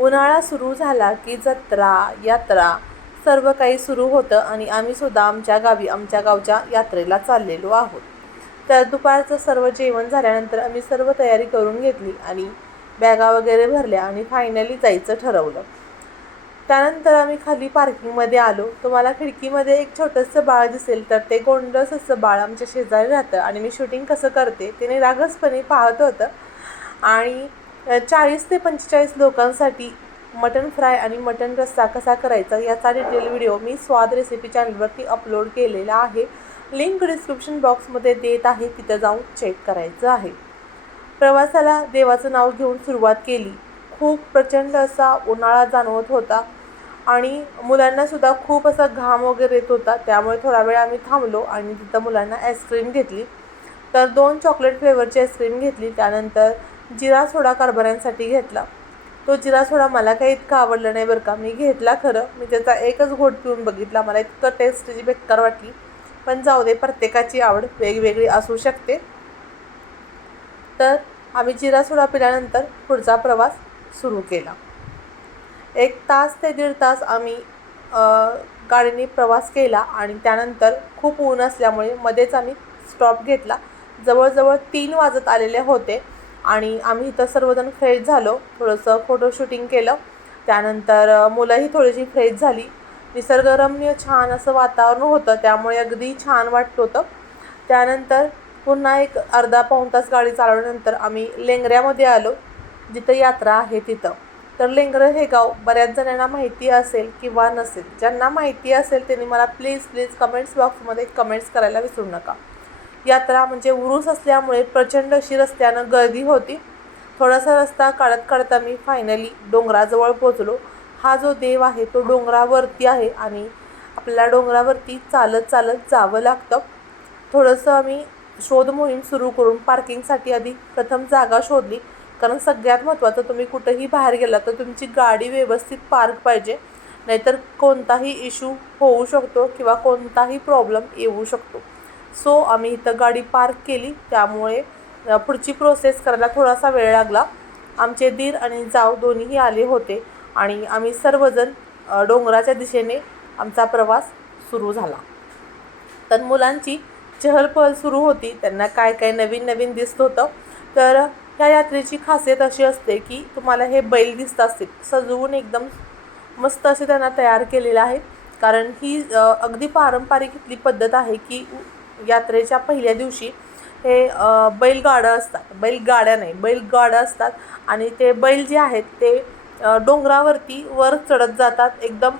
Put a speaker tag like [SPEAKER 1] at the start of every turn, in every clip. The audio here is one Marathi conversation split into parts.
[SPEAKER 1] उन्हाळा सुरू झाला की जत्रा यात्रा सर्व काही सुरू होतं आणि आम्हीसुद्धा आमच्या गावी आमच्या गावच्या यात्रेला चाललेलो आहोत. तर दुपारचं सर्व जेवण झाल्यानंतर आम्ही सर्व तयारी करून घेतली आणि बॅगा वगैरे भरल्या आणि फायनली जायचं ठरवलं. त्यानंतर आम्ही खाली पार्किंगमध्ये आलो. तुम्हाला खिडकीमध्ये एक छोटंसं बाळ दिसेल तर ते गोंडस असं बाळ आमच्या शेजारी राहतं आणि मी शूटिंग कसं करते ते निरागसपणे पाहत होतं. आणि चाळीस ते पंचेचाळीस लोकांसाठी मटन फ्राय आणि मटन रस्सा कसा करायचा याचा डिटेल व्हिडिओ मी स्वाद रेसिपी चॅनलवरती अपलोड केलेला आहे. लिंक डिस्क्रिप्शन बॉक्समध्ये देत आहे तिथं जाऊन चेक करायचं आहे. प्रवासाला देवाचं नाव घेऊन सुरुवात केली. खूप प्रचंड असा उन्हाळा जाणवत होता आणि मुलांनासुद्धा खूप असा घाम वगैरे येत होता. त्यामुळे थोडा वेळ आम्ही थांबलो आणि तिथं मुलांना आईस्क्रीम घेतली. तर दोन चॉकलेट फ्लेवरची आईस्क्रीम घेतली. त्यानंतर जिरा सोडा कारभाऱ्यांसाठी घेतला. तो जिरा सोडा मला काही इतका आवडला नाही बरं का. मी घेतला खरं. मी त्याचा एकच घोट पिऊन बघितला. मला इतकं टेस्ट त्याची बेकार वाटली. पण जाऊ दे प्रत्येकाची आवड वेगवेगळी असू शकते. तर आम्ही जिरा सोडा पिल्यानंतर पुढचा प्रवास सुरू केला. एक तास ते दीड तास आम्ही गाडीने प्रवास केला आणि त्यानंतर खूप ऊन असल्यामुळे मध्येच आम्ही स्टॉप घेतला. जवळजवळ तीन वाजत आलेले होते. आणि आम्ही इथं सर्वजण फ्रेश झालो थोडंसं फोटोशूटिंग केलं. त्यानंतर मुलंही थोडीशी फ्रेश झाली. निसर्गरम्य छान असं वातावरण होतं त्यामुळे अगदी छान वाटत होतं. त्यानंतर पुन्हा एक अर्धा पाऊण तास गाडी चालवल्यानंतर आम्ही लेंगऱ्यामध्ये आलो जिथं यात्रा आहे तिथं. तर लेंगरं हे गाव बऱ्याच जणांना माहिती असेल किंवा नसेल. ज्यांना माहिती असेल त्यांनी मला प्लीज प्लीज कमेंट्स बॉक्समध्ये कमेंट्स करायला विसरू नका. यात्रा म्हणजे उरूस असल्यामुळे प्रचंड अशी रस्त्यानं गर्दी होती. थोडासा रस्ता काढत काढता मी फायनली डोंगराजवळ पोचलो हा जो देव आहे तो डोंगरावरती आहे आणि आपल्याला डोंगरावरती चालत चालत जावं लागतं. थोडंसं आम्ही शोध मोहीम सुरू करून पार्किंगसाठी आधी प्रथम जागा शोधली. कारण सगळ्यात महत्त्वाचं तुम्ही कुठंही बाहेर गेला तर तुमची गाडी व्यवस्थित पार्क पाहिजे. नाहीतर कोणताही इशू होऊ शकतो किंवा कोणताही प्रॉब्लेम येऊ शकतो. सो आम्ही इथं गाडी पार्क केली. त्यामुळे पुढची प्रोसेस करायला थोडासा वेळ लागला. आमचे दीर आणि जाव दोन्हीही आले होते आणि आम्ही सर्वजण डोंगराच्या दिशेने आमचा प्रवास सुरू झाला. तर मुलांची चहलपहल सुरू होती. त्यांना काय काय नवीन नवीन दिसत होतं. तर ह्या यात्रेची खासियत अशी असते की तुम्हाला हे बैल दिसत असतील. सजवून एकदम मस्त असे त्यांना तयार केलेलं आहे कारण ही अगदी पारंपरिक इथली पद्धत आहे की यात्रेच्या पहिल्या दिवशी हे बैलगाडं असतात. बैलगाड्या नाही बैलगाडं असतात आणि ते बैल जे आहेत ते डोंगरावरती वर चढत जातात. एकदम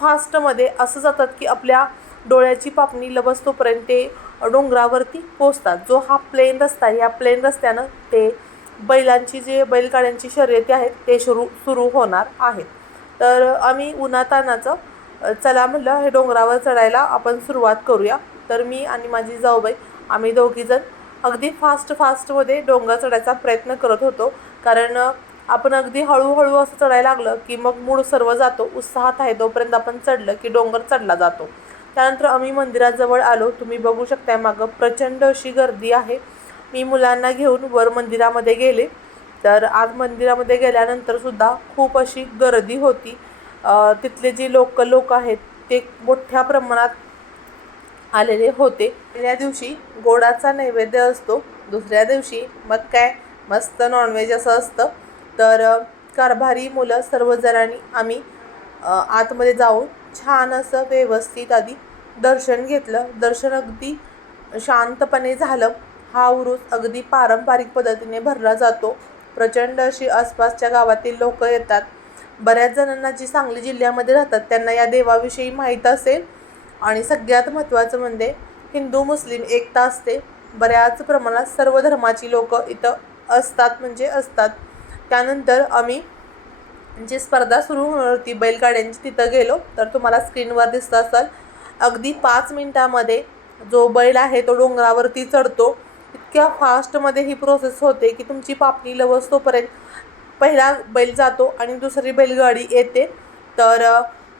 [SPEAKER 1] फास्टमध्ये असं जातात की आपल्या डोळ्याची पापणी लबसतोपर्यंत ते डोंगरावरती पोचतात जो हा प्लेन रस्ता आहे या प्लेन रस्त्यानं ते बैलांची जे बैलगाड्यांची शर्यती आहेत ते सुरू सुरू होणार आहेत. तर आम्ही उन्हातानाचं चला म्हटलं हे डोंगरावर चढायला आपण सुरुवात करूया. तर मी आणि माझी जाऊबाई आम्ही दोघीजण अगदी फास्ट फास्टमध्ये डोंगर चढायचा प्रयत्न करत होतो. कारण आपण अगदी हळूहळू असं चढायला लागलं की मग मूड सर्व जातो उत्साहात आहे तोपर्यंत आपण चढलं की डोंगर चढला जातो. त्यानंतर आम्ही मंदिराजवळ आलो. तुम्ही बघू शकताय मागं प्रचंड अशी गर्दी आहे. मी मुलांना घेऊन वर मंदिरामध्ये गेले. तर आज मंदिरामध्ये गेल्यानंतरसुद्धा खूप अशी गर्दी होती. तिथले जे लोक लोक आहेत ते मोठ्या प्रमाणात आलेले होते. पहिल्या दिवशी गोडाचा नैवेद्य असतो. दुसऱ्या दिवशी मग काय? मस्त नॉनव्हेज असं असतं. तर कारभारी मुलं सर्वजणांनी आम्ही आतमध्ये जाऊन छान असं व्यवस्थित आधी दर्शन घेतलं. दर्शन अगदी शांतपणे झालं. हा उरूस अगदी पारंपरिक पद्धतीने भरला जातो. प्रचंड अशी आसपासच्या गावातील लोक येतात. बऱ्याच जणांना जी सांगली जिल्ह्यामध्ये राहतात त्यांना या देवाविषयी माहीत असेल. आणि सगळ्यात महत्त्वाचं म्हणजे हिंदू मुस्लिम एकता असते. बऱ्याच प्रमाणात सर्व धर्माची लोक इथं असतात म्हणजे असतात. त्यानंतर आम्ही जी स्पर्धा सुरू होणार होती बैलगाड्यांची तिथं गेलो. तर तुम्हाला स्क्रीनवर दिसत असाल अगदी पाच मिनटामध्ये जो बैल आहे तो डोंगरावरती चढतो. इतक्या फास्टमध्ये ही प्रोसेस होते की तुमची पापणी लवस्तोपर्यंत पहिला बैल जातो आणि दुसरी बैलगाडी येते. तर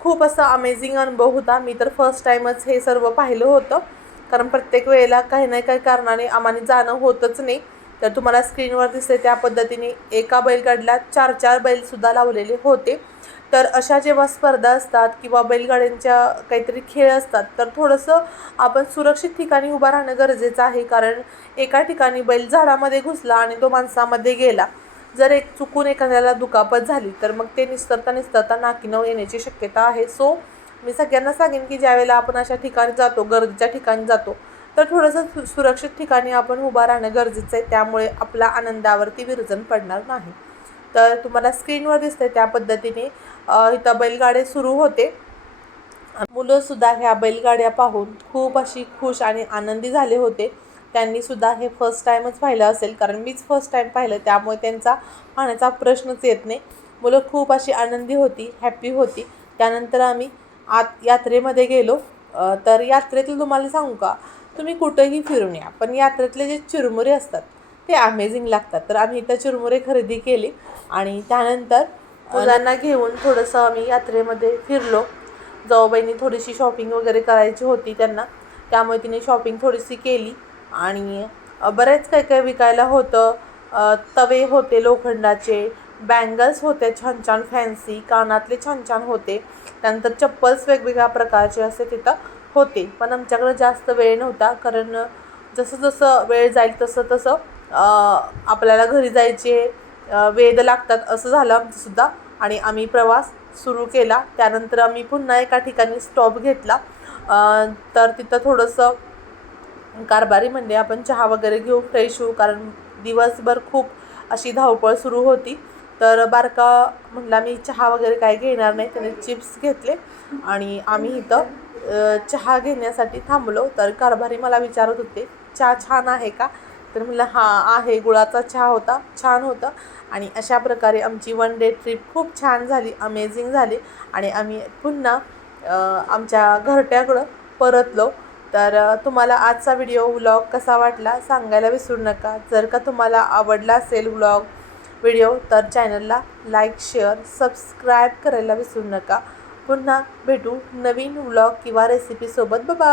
[SPEAKER 1] खूप असा अमेझिंग अनुभव होता. मी तर फर्स्ट टाईमच हे सर्व पाहिलं होतं. कारण प्रत्येक वेळेला काही ना काही कारणाने आम्हाला जाणं होतच नाही. तर तुम्हाला स्क्रीनवर दिसते त्या पद्धतीने एका बैलगाडीला चार चार बैलसुद्धा लावलेले होते. तर अशा जेव्हा स्पर्धा असतात किंवा बैलगाड्यांच्या काहीतरी खेळ असतात तर थोडंसं आपण सुरक्षित ठिकाणी उभं राहणं गरजेचं आहे. कारण एका ठिकाणी बैल झाडामध्ये घुसला आणि तो माणसामध्ये गेला. जर एक चुकून एखाद्याला दुखापत झाली तर मग ते निस्तरता निस्तरता नाकीनं येण्याची शक्यता आहे. सो मी सगळ्यांना सांगेन की ज्यावेळेला आपण अशा ठिकाणी जातो गर्दीच्या ठिकाणी जातो तर थोडंसं सु सुरक्षित ठिकाणी आपण उभा राहणं गरजेचं आहे. त्यामुळे आपला आनंदावरती विरजन पडणार नाही. तर तुम्हाला स्क्रीनवर दिसते त्या पद्धतीने इथं बैलगाडे सुरू होते. मुलंसुद्धा ह्या बैलगाड्या पाहून खूप अशी खुश आणि आनंदी झाले होते. त्यांनीसुद्धा हे फर्स्ट टाईमच पाहिलं असेल. कारण मीच फर्स्ट टाईम पाहिलं त्यामुळे त्यांचा पाण्याचा प्रश्नच येत नाही. मुलं खूप अशी आनंदी होती हॅप्पी होती. त्यानंतर आम्ही आत यात्रेमध्ये गेलो. तर यात्रेतलं तुम्हाला सांगू का? तुम्ही कुठंही फिरून या पण यात्रेतले जे चिरमुरे असतात ते अमेझिंग लागतात. तर आम्ही इथं चिरमुरे खरेदी केली आणि त्यानंतर मुलांना घेऊन थोडंसं आम्ही यात्रेमध्ये फिरलो. जाऊबाईंनी थोडीशी शॉपिंग वगैरे करायची होती त्यांना. त्यामुळे तिने शॉपिंग थोडीशी केली. आणि बरेच काही काही विकायला होतं. तवे होते लोखंडाचे बँगल्स होते छान छान फॅन्सी कानातले छान छान होते. त्यानंतर चप्पल्स वेगवेगळ्या प्रकारचे असे तिथं होते. पण आमच्याकडे जास्त वेळ नव्हता कारण जसं जसं वेळ जाईल तसं तसं आपल्याला घरी जायचे वेद वेध लागतात असं झालं आमचंसुद्धा आणि आम्ही प्रवास सुरू केला. त्यानंतर आम्ही पुन्हा एका ठिकाणी स्टॉप घेतला. तर तिथं थोडंसं कारभारी म्हणले आपण चहा वगैरे घेऊ फ्रेश होऊ कारण दिवसभर खूप अशी धावपळ सुरू होती. तर बारका म्हटला मी चहा वगैरे काय घेणार नाही. त्याने चिप्स घेतले आणि आम्ही इथं चहा घेण्यासाठी थांबलो. तर कारभारी मला विचारत होते चहा छान आहे का? तर म्हटलं हां आहे. गुळाचा चहा होता छान होता. आणि अशा प्रकारे आमची वन डे ट्रिप खूप छान झाली अमेझिंग झाली. आणि आम्ही पुन्हा आमच्या घरट्याकडं परतलो. तर तुम्हाला आजचा व्हिडिओ व्लॉग कसा वाटला सांगायला विसरू नका. जर का तुम्हाला आवडला असेल व्लॉग व्हिडिओ तर चॅनलला लाईक शेअर सबस्क्राईब करायला विसरू नका. पुन्हा भेटू नवीन व्लॉग किंवा रेसिपीसोबत बाबा